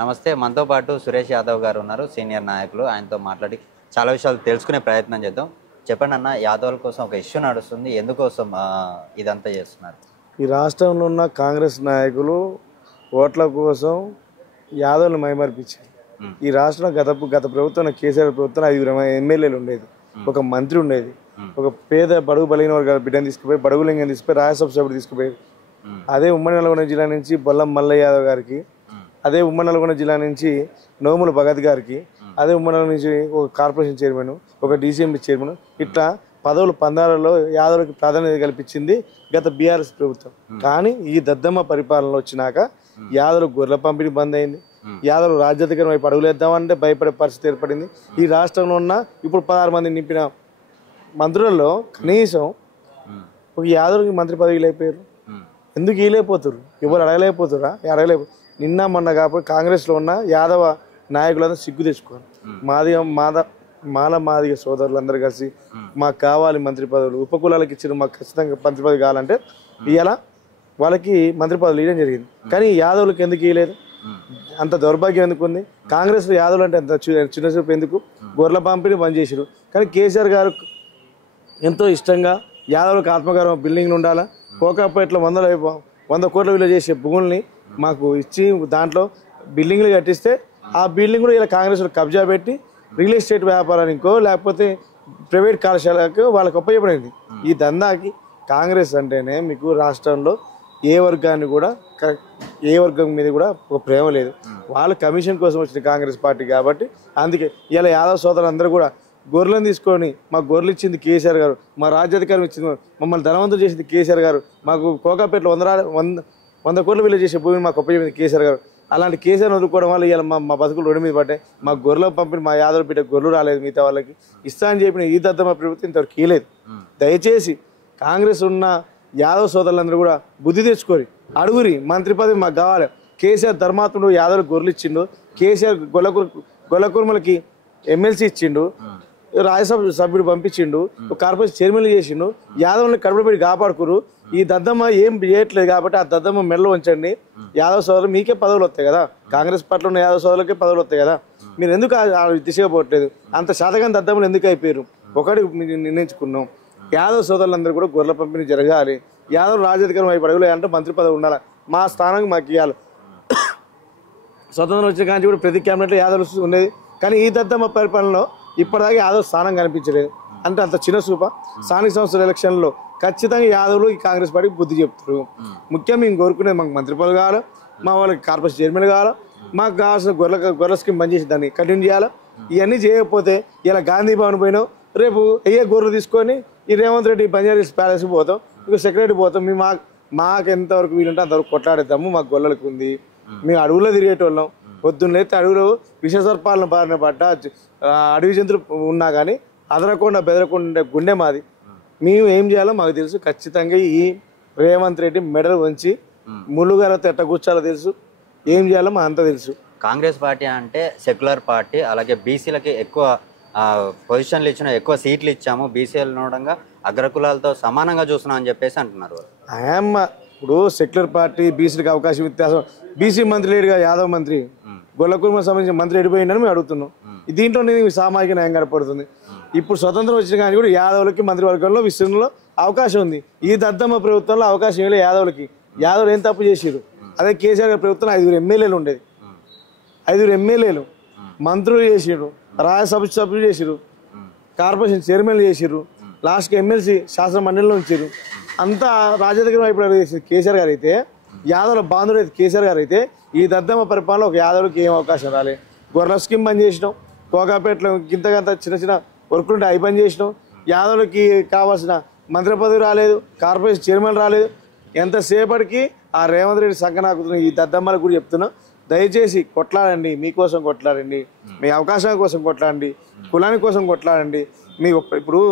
నమస్తే. మనతో పాటు సురేష్ యాదవ్ గారు ఉన్నారు, సీనియర్ నాయకులు. ఆయనతో మాట్లాడి చాలా విషయాలు తెలుసుకునే ప్రయత్నం చేద్దాం. చెప్పండి అన్న, యాదవుల కోసం ఒక ఇష్యూ నడుస్తుంది, ఎందుకోసం ఇదంతా చేస్తున్నారు? ఈ రాష్ట్రంలో ఉన్న కాంగ్రెస్ నాయకులు ఓట్ల కోసం యాదవులను మైమర్పించారు. ఈ రాష్ట్రంలో గత ప్రభుత్వం కేసీఆర్ ప్రభుత్వం 5 ఎమ్మెల్యేలు ఉండేది, ఒక మంత్రి ఉండేది, ఒక పేద బడుగు బలైన వర్గాల బిడ్డను తీసుకుపోయి బడుగులింగం తీసుకుపోయి రాజ్యసభ సభ్యుడు తీసుకుపోయి, అదే ఉమ్మడి నల్గొండ జిల్లా నుంచి బొల్లం మల్లయ్య యాదవ్ గారికి, అదే ఉమ్మడి నల్గొండ జిల్లా నుంచి నోముల భగత్ గారికి, అదే ఉమ్మడి నల్గొండ నుంచి ఒక కార్పొరేషన్ చైర్మన్, ఒక డీసీఎంబీ చైర్మన్, ఇట్లా పదవులు పందాలలో యాదవులకు ప్రాధాన్యత కల్పించింది గత బీఆర్ఎస్ ప్రభుత్వం. కానీ ఈ దద్దమ్మ పరిపాలన వచ్చినాక యాదవులకు గొర్రెల పంపిణీ బంద్ అయింది. యాదవులు రాజ్యాధికారం వైపు అడుగులేద్దామంటే భయపడే పరిస్థితి ఏర్పడింది. ఈ రాష్ట్రంలో ఉన్న ఇప్పుడు 16 మంది నింపిన మంత్రులలో కనీసం ఒక యాదవులకి మంత్రి పదవి లేకపోయారు. ఎందుకు వీలేకపోతారు? ఎవరు అడగలేకపోతురా? నిన్న మొన్న కాకపోతే కాంగ్రెస్లో ఉన్న యాదవ నాయకులందరూ సిగ్గు తెచ్చుకోవాలి. మాదిగ సోదరులందరూ కలిసి మాకు కావాలి మంత్రి పదవులు, ఉపకులాలకు ఇచ్చిన మాకు ఖచ్చితంగా మంత్రి పదవి కావాలంటే ఇవాళ వాళ్ళకి మంత్రి పదవులు ఇవ్వడం జరిగింది. కానీ యాదవులకు ఎందుకు ఇవ్వలేదు? అంత దౌర్భాగ్యం ఎందుకు ఉంది? కాంగ్రెస్లో యాదవులు అంటే అంత చిన్నసేపు ఎందుకు? గొర్రెల పంపిణీ బంద్ చేసారు. కానీ కేసీఆర్ గారు ఎంతో ఇష్టంగా యాదవులకు ఆత్మగౌరవం బిల్డింగ్లు ఉండాలా, కోకాపేటలో 100 కోట్ల విలువ చేసే భూముల్ని మాకు ఇచ్చి దాంట్లో బిల్డింగ్లు కట్టిస్తే ఆ బిల్డింగ్ కూడా ఇలా కాంగ్రెస్ కబ్జా పెట్టి రియల్ ఎస్టేట్ వ్యాపారానికో లేకపోతే ప్రైవేట్ కళాశాలకు వాళ్ళకి ఉపయోగపడింది. ఈ దందాకి కాంగ్రెస్ అంటేనే మీకు రాష్ట్రంలో ఏ వర్గాన్ని కూడా ఏ వర్గం మీద కూడా ఒక ప్రేమ లేదు. వాళ్ళు కమిషన్ కోసం వచ్చిన కాంగ్రెస్ పార్టీ కాబట్టి అందుకే ఇలా యాదవ్ సోదరులందరూ కూడా గొర్రెలను తీసుకొని మాకు గొర్రెలు ఇచ్చింది కేసీఆర్ గారు, మా రాజ్యాధికారం ఇచ్చింది, మమ్మల్ని ధనవంతులు చేసింది కేసీఆర్ గారు, మాకు కోకాపేటలో 100 కోట్ల విలువ చేసే భూమిని మాకు ఉపయోగించింది కేసీఆర్ గారు. అలాంటి కేసీఆర్ వదులుకోవడం వల్ల ఇలా మా బతుకులు రోడ్డు మీద పడ్డాయి. మా గొర్రెల పంపిణీ మా యాదవ్ బిడ్డ గొర్రెలు రాలేదు, మిగతా వాళ్ళకి ఇస్తా అని చెప్పిన ఈ దద్దమ్మ ప్రభుత్వం ఇంతవరకు ఇవ్వలేదు. దయచేసి కాంగ్రెస్ ఉన్న యాదవ్ సోదరులందరూ కూడా బుద్ధి తెచ్చుకోరి, అడుగురి మంత్రి పదవి మాకు కావాలి. కేసీఆర్ ధర్మాత్ముడు యాదవ్ గొర్రెలు ఇచ్చిండు, కేసీఆర్ గొల్లకుర్మలకి ఎమ్మెల్సీ ఇచ్చిండు, రాజ్యసభ సభ్యుడు పంపించిండు, కార్పొరేషన్ చైర్మన్ చేసిండు. యాదవ్ని కడుపులో పెట్టి కాపాడుకురు. ఈ దద్దమ్మ ఏం చేయట్లేదు కాబట్టి ఆ దద్దమ్మ మెడలో ఉంచండి. యాదవ్ సోదరులు మీకే పదవులు వస్తాయి కదా, కాంగ్రెస్ పార్టీలో ఉన్న యాదవ్ సోదరులకే పదవులు వస్తాయి కదా. మీరు ఎందుకు దిశగా పోవట్లేదు? అంత శాతగాని దద్దమ్మలు ఎందుకు అయిపోయారు? ఒకటి నిర్ణయించుకున్నాం, యాదవ్ సోదరులందరూ కూడా గొర్రెల పంపిణీ జరగాలి. యాదవ్ రాజ్యాధికారం వైపు అడుగులే అంటే మంత్రి పదవి ఉండాలి, మా స్థానం మాకు ఇవ్వాలి. స్వతంత్రం వచ్చిన కానీ కూడా ప్రతి క్యాబినెట్లో యాదవ్ ఉండేది. కానీ ఈ దద్దమ్మ పరిపాలనలో ఇప్పటిదాకా యాదవ్ స్థానం కనిపించలేదు. అంటే అంత చిన్న చూప. స్థానిక సంస్థల ఎలక్షన్లో ఖచ్చితంగా యాదవులు ఈ కాంగ్రెస్ పార్టీకి బుద్ధి చెప్తారు. ముఖ్యంగా మేము కోరుకునేది మాకు మంత్రి పదవి కావాలా, మా వాళ్ళకి కార్పొరేషన్ చైర్మన్ కావాలా, మాకు కావాల్సిన గొర్రెల స్కీమ్ బంద్ చేసి దాన్ని కంటిన్యూ చేయాలా. ఇవన్నీ చేయకపోతే ఇలా గాంధీ భవన్ పోయినాం, రేపు గొర్రెలు తీసుకొని ఈ రేవంత్ రెడ్డి బంజారీస్ ప్యాలెస్కి పోతాం, ఇక సెక్రటరీ పోతాం. మేము మాకు ఎంతవరకు వీలుంటే అంతవరకు కొట్లాడేద్దాము. మాకు గొర్రెలకు ఉంది, మేము అడవుల్లో తిరిగేటోళ్ళం. పొద్దున్నైతే అడవులు విషసర్పాలను బారిన పడ్డ అడవి జంతువులు ఉన్నా కానీ అదరకుండా బెదరకుండా గుండె మాది. మేము ఏం చేయాలో మాకు తెలుసు. ఖచ్చితంగా ఈ రేవంత్ రెడ్డి మెడలు వంచి ముళ్ళుగార తెట్ట కూర్చోాలో తెలుసు, ఏం చేయాలో మా అంతా తెలుసు. కాంగ్రెస్ పార్టీ అంటే సెక్యులర్ పార్టీ, అలాగే బీసీలకి ఎక్కువ పొజిషన్లు ఇచ్చిన, ఎక్కువ సీట్లు ఇచ్చాము, బీసీలు నోడంగా అగ్రకులాలతో సమానంగా చూస్తున్నాం అని చెప్పేసి అంటున్నారు. ఇప్పుడు సెక్యులర్ పార్టీ బీసీలకు అవకాశం వ్యత్యాసం. బీసీ మంత్రి లేడుగా, యాదవ్ మంత్రి గొల్లకుర్మ సంబంధించిన మంత్రి ఎడిపోయిందని మేము అడుగుతున్నాం. దీంట్లో సామాజిక న్యాయం కనపడుతుంది. ఇప్పుడు స్వతంత్రం వచ్చిన కానీ కూడా యాదవులకి మంత్రివర్గంలో విస్తరణలో అవకాశం ఉంది. ఈ దద్దమ్మ ప్రభుత్వంలో అవకాశం ఏం లేదు యాదవులకి. యాదవులు ఏం తప్పు చేసారు? అదే కేసీఆర్ గారి ప్రభుత్వం 5 ఎమ్మెల్యేలు ఉండేది, 5 ఎమ్మెల్యేలు మంత్రులు చేసారు, రాజ్యసభ సభ్యులు చేసారు, కార్పొరేషన్ చైర్మన్లు చేసారు, లాస్ట్కి ఎమ్మెల్సీ శాసన మండలిలో ఉంచారు. అంతా రాజ్యాధికారం వైపు చేసింది కేసీఆర్ గారు. అయితే యాదవుల బాంధుడు అయితే కేసీఆర్ గారు అయితే ఈ దద్దమ్మ పరిపాలన ఒక యాదవులకి ఏం అవకాశం రాలేదు. గొర్రెల స్కీమ్ బంద్ చేసినాం, కోకాపేటలో గింతగంత చిన్న వర్కులుంటే అవి బంద్ చేసినాం. యాదవులకి కావాల్సిన మంత్రి పదవి రాలేదు, కార్పొరేషన్ చైర్మన్ రాలేదు. ఎంతసేపటికి ఆ రేవంత్ రెడ్డి సంకనాకుతున్న ఈ దద్దమ్మలకు కూడా చెప్తున్నాం, దయచేసి కొట్లాడండి, మీకోసం కొట్లాడండి, మీ అవకాశాల కోసం కొట్లాడండి, కులాని కోసం కొట్లాడండి. మీకు ఇప్పుడు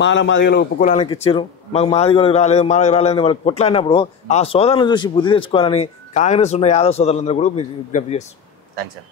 మాదిగలు ఉపకులానికి ఇచ్చారు, మాకు మాదిగలకు రాలేదు, మాలకు రాలేదని వాళ్ళకి కొట్లాడినప్పుడు ఆ సోదరులను చూసి బుద్ధి తెచ్చుకోవాలని కాంగ్రెస్ ఉన్న యాదవ్ సోదరులందరూ కూడా విజ్ఞప్తి చేస్తారు. Thanks sir.